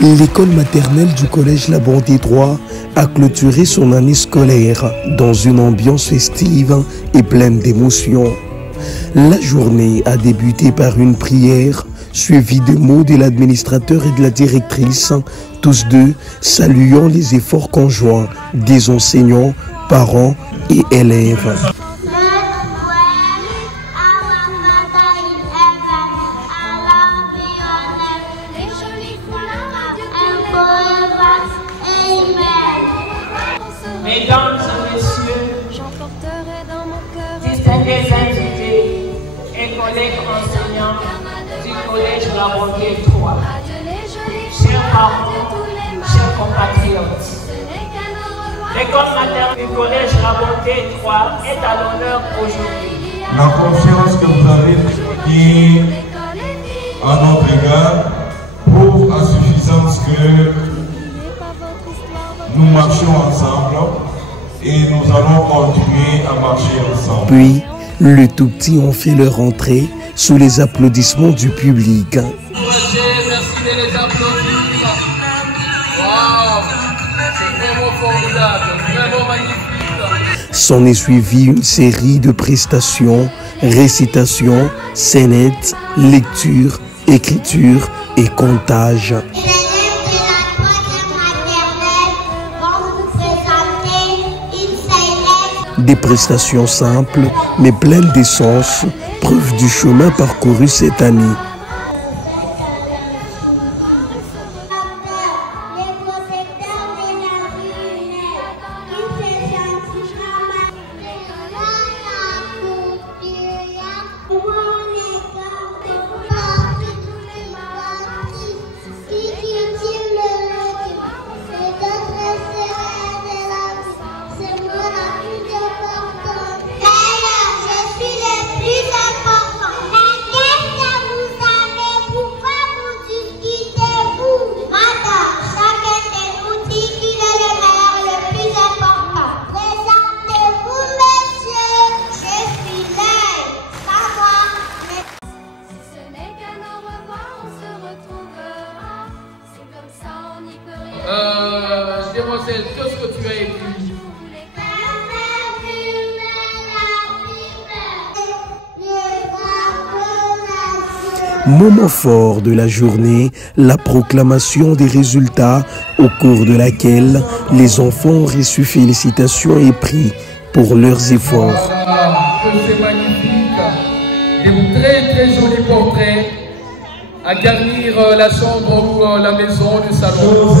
L'école maternelle du collège La Bonté 3 a clôturé son année scolaire dans une ambiance festive et pleine d'émotions. La journée a débuté par une prière suivie de mots de l'administrateur et de la directrice, tous deux saluant les efforts conjoints des enseignants, parents et élèves. Mesdames et messieurs, distingués invités et collègues enseignants du collège La Bonté 3, chers parents, chers compatriotes, l'école maternelle du collège La Bonté 3 est à l'honneur aujourd'hui. La confiance que vous avez mis à notre égard prouve à suffisance que nous marchons ensemble et nous allons continuer à marcher ensemble. Puis, le tout petit ont fait leur entrée sous les applaudissements du public. Merci de les applaudir. Waouh, c'est vraiment formidable, vraiment magnifique. S'en est suivi une série de prestations, récitations, scénettes, lectures, écritures et comptages. Des prestations simples mais pleines d'essence, preuve du chemin parcouru cette année. Je démoncelle tout ce que tu as écrit. Moment fort de la journée, la proclamation des résultats au cours de laquelle les enfants ont reçu félicitations et prix pour leurs efforts. C'est magnifique, des très jolis portraits à garnir la chambre ou la maison du salon.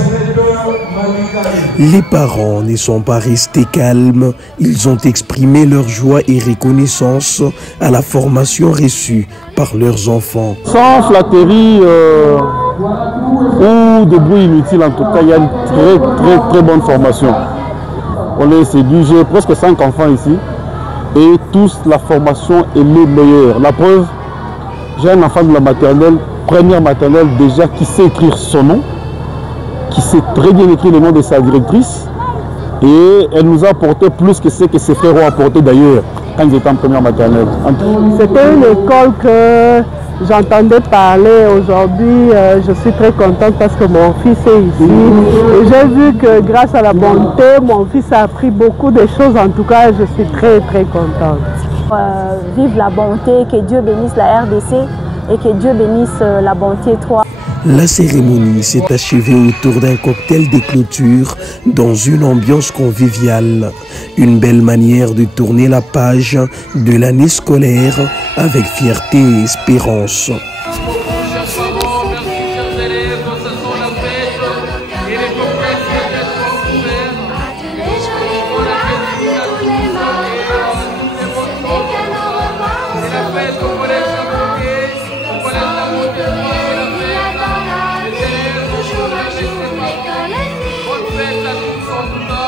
Les parents ne sont pas restés calmes, ils ont exprimé leur joie et reconnaissance à la formation reçue par leurs enfants. Sans flatterie ou de bruit inutile, en tout cas, il y a une très bonne formation. On est séduit, j'ai presque 5 enfants ici et tous la formation est le meilleur. La preuve, j'ai un enfant de la maternelle, première maternelle déjà, qui sait écrire son nom, qui sait très bien écrire le nom de sa directrice, et elle nous a apporté plus que ce que ses frères ont apporté d'ailleurs quand ils étaient en première maternelle. C'était une école que j'entendais parler aujourd'hui. Je suis très contente parce que mon fils est ici. Et j'ai vu que grâce à la bonté, mon fils a appris beaucoup de choses. En tout cas, je suis très contente. Vive la bonté, que Dieu bénisse la RDC et que Dieu bénisse La Bonté 3. La cérémonie s'est achevée autour d'un cocktail de clôture dans une ambiance conviviale. Une belle manière de tourner la page de l'année scolaire avec fierté et espérance. Bonne fête à tous en tout cas.